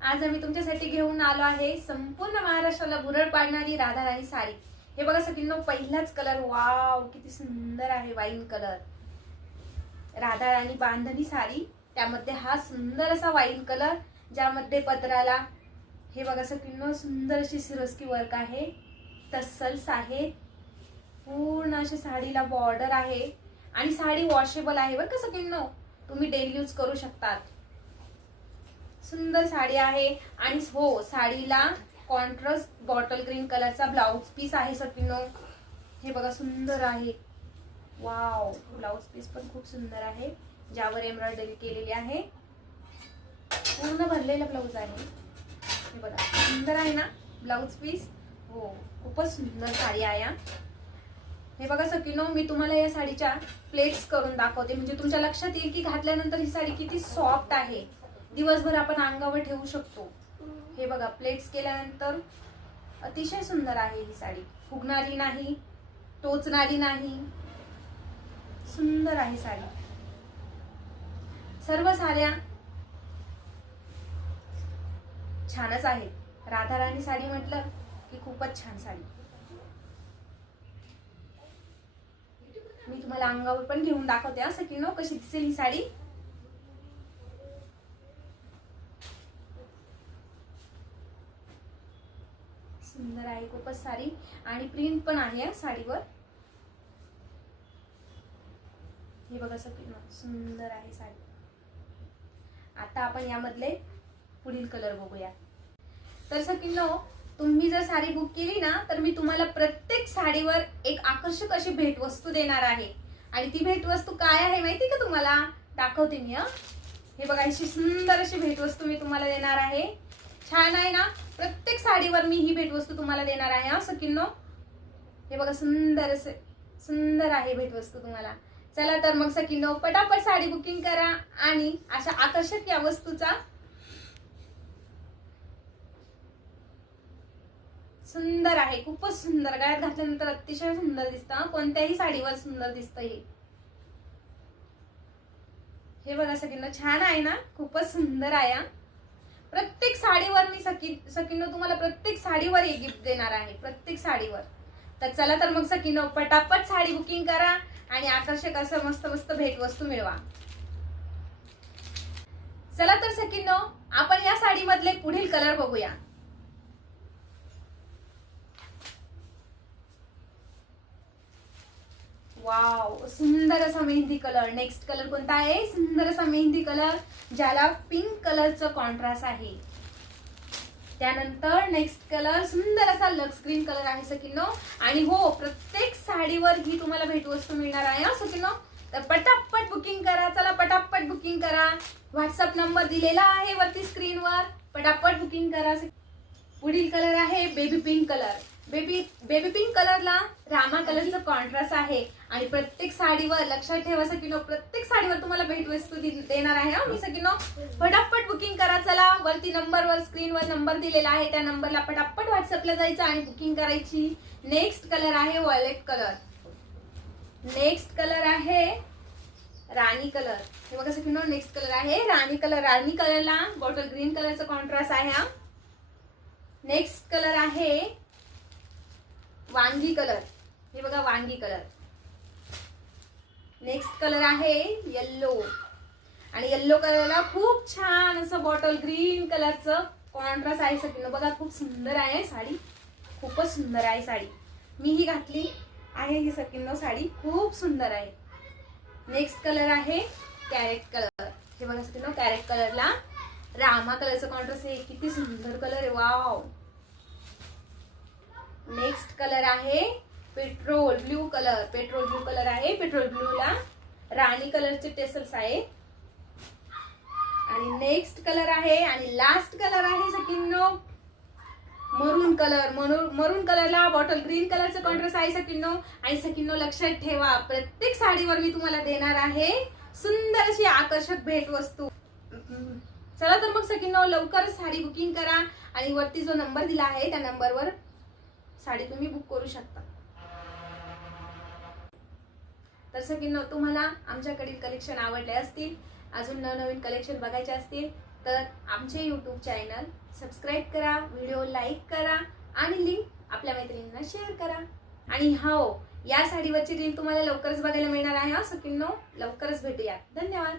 आज आम्ही तुमच्यासाठी घेऊन आलो आहे संपूर्ण महाराष्ट्राला भुरळ पाडणारी राधा राणी साडी। हे बघा सगळ्यांना, पहिलाच कलर, वाव किती सुंदर आहे, वाईन कलर। राधा राणी बांधणी साडी, त्यामध्ये हा सुंदर असा वाईन कलर, ज्यामध्ये पदराला हे बघा सगळ्यांना सुंदर अशी सिरोस्की वर्क आहे, टसल्स आहे, पूर्ण अशी साडीला बॉर्डर आहे आणि साडी वॉशेबल आहे बरं का सगळ्यांना, तुम्ही डेली यूज करू शकतात। सुंदर साडी आहे आणि हो, साडीला कॉन्ट्रास्ट बॉटल ग्रीन कलरचा ब्लाउज पीस आहे सगळ्यांना। हे बघा सुंदर आहे, वाव, ब्लाउज पीस पण खूप सुंदर आहे, ज्यावर एम्ब्रॉयडरी केलेली आहे, पूर्ण भरलेला ब्लाउज आहे। हे बघा सुंदर आहे ना ब्लाउज पीस, हो खूपच सुंदर साडी आहे। हे बघा सगळ्यांनो, मी तुम्हाला या साडीच्या प्लेट्स करून दाखवते, म्हणजे तुमच्या लक्षात येईल की घातल्यानंतर ही साडी किती सॉफ्ट आहे, दिवसभर आपण अंगावर ठेवू शकतो। हे बघा प्लेट्स केल्यानंतर अतिशय सुंदर आहे ही साडी, फुगणारी नाही, टोचणारी नाही, सुंदर आहे साडी। सर्व साड्या छानच आहेत, राधा राणी साडी म्हटलं की खूपच छान साडी। मी तुम्हाला अंगावर पण घेऊन दाखवते असं की नो, कशी दिसेल ही साडी। सुंदर आहे खूपच साडी आणि प्रिंट पण आहे साडीवर। हे बघा सगळं सुंदर आहे साडी। आता आपण यामधले पुढील कलर बघूया। तर सगळ्यांनो, तुम्ही जर साडी बुक केली ना, तर मी तुम्हाला प्रत्येक साडीवर एक आकर्षक अशी भेटवस्तू देणार आहे। आणि ती भेटवस्तू काय आहे माहिती का तुम्हाला? दाखवते मी। हे बघा अशी सुंदर अशी भेटवस्तू मी तुम्हाला देणार आहे, छान आहे ना। प्रत्येक साडीवर मी ही भेटवस्तू तुम्हाला देणार आहे सगळ्यांनो। हे बघा सुंदर आहे भेटवस्तू तुम्हाला। चला तर मग सगळ्यांनो, पटापट साडी बुकिंग करा आणि अशा आकर्षक या वस्तूचा सुंदर आहे, खूपच सुंदर, गळ्यात घातल्यानंतर अतिशय सुंदर दिसतं, कोणत्याही साडीवर सुंदर दिसतं हे। हे बघा सगळ्यांना, छान आहे ना, खूपच सुंदर आहे। प्रत्येक साडीवर मी सगळ्यांना तुम्हाला प्रत्येक साडीवर एक गिफ्ट देणार आहे, प्रत्येक साडीवर। तर चला तर मग सगळ्यांना, पटापट साडी बुकिंग करा आणि आकर्षक असं मस्त मस्त भेटवस्तू मिळवा। चला तर सगळ्यांना, आपण या साडीमधले पुढील कलर बघूया। वाव, सुंदर असा मेहंदी कलर। नेक्स्ट कलर कोणता आहे? सुंदर असा मेहंदी कलर, ज्याला पिंक कलरचं कॉन्ट्रास्ट आहे। त्यानंतर नेक्स्ट कलर सुंदर असा लक्स ग्रीन कलर आहे सगळ्यांनो। आणि हो, प्रत्येक साडीवर ही तुम्हाला भेटवस्तू मिळणार आहे सगळ्यांनो। तर पटापट बुकिंग करा, चला पटापट बुकिंग करा। व्हॉट्सअप नंबर दिलेला आहे वरती स्क्रीनवर, पटापट बुकिंग करा। पुढील कलर आहे baby pink colour. Baby pink कलरला रामा कलरचं कॉन्ट्रास्ट आहे आणि प्रत्येक साडीवर, लक्षात ठेवा सगळ्यांनो, प्रत्येक साडीवर तुम्हाला भेटवस्तू देणार आहे मी सगळ्यांनो। फटाफट बुकिंग करा, चला वरती नंबरवर, स्क्रीनवर नंबर दिलेला आहे, त्या नंबरला फटाफट व्हॉट्सअपला जायचं आणि बुकिंग करायची। नेक्स्ट कलर आहे व्हायलेट कलर। नेक्स्ट कलर आहे राणी कलर। हे बघा सगळ्यांनो, नेक्स्ट कलर आहे राणी कलर। राणी कलरला बॉटल ग्रीन कलरचा कॉन्ट्रास्ट आहे हा। नेक्स्ट कलर आहे वांगी कलर। हे बघा वांगी कलर। नेक्स्ट कलर आहे येल्लो, आणि येल्लो कलरला खूप छान असं बॉटल ग्रीन कलरचं कॉन्ट्रास्ट आहे सगळं। बघा खूप सुंदर आहे साडी, खूपच सुंदर आहे साडी, मी ही घातली आहे ही सगळ्यांना साडी, खूप सुंदर आहे। नेक्स्ट कलर आहे कॅरेट कलर। हे बघा सगळ्यांना, कॅरेट कलरला रामा कलरचं कॉन्ट्रास्ट आहे, किती सुंदर कलर आहे, वाव। नेक्स्ट कलर आहे petrol blue colour. Petrol blue colour आहे, पेट्रोल ब्ल्यू ला राणी कलरचे टेसल्स आहे। आणि नेक्स्ट कलर आहे आणि लास्ट कलर आहे सगळ्यांनो मरून कलर। मरून कलरला बॉटल ग्रीन कलरचं कॉन्ट्रास्ट आहे सगळ्यांनो। आणि सगळ्यांनो लक्षात ठेवा, प्रत्येक साडीवर मी तुम्हाला देणार आहे सुंदर अशी आकर्षक भेटवस्तू। चला तर मग सगळ्यांनो, लवकरच साडी बुकिंग करा आणि वरती जो नंबर दिला आहे त्या नंबरवर साडी तुम्ही बुक करू शकता। तर सगळ्यांनो, तुम्हाला आमच्याकडील कलेक्शन आवडले असतील, अजून नवनवीन कलेक्शन बघायचे असतील, तर आमचे यूट्यूब चॅनल सबस्क्राईब करा, व्हिडिओ लाईक करा आणि लिंक आपल्या मैत्रिणींना शेअर करा. आणि हो, या साडीवरची रील तुम्हाला लवकरच बघायला मिळणार आहे. सखींनो, लवकरच भेटूया. धन्यवाद.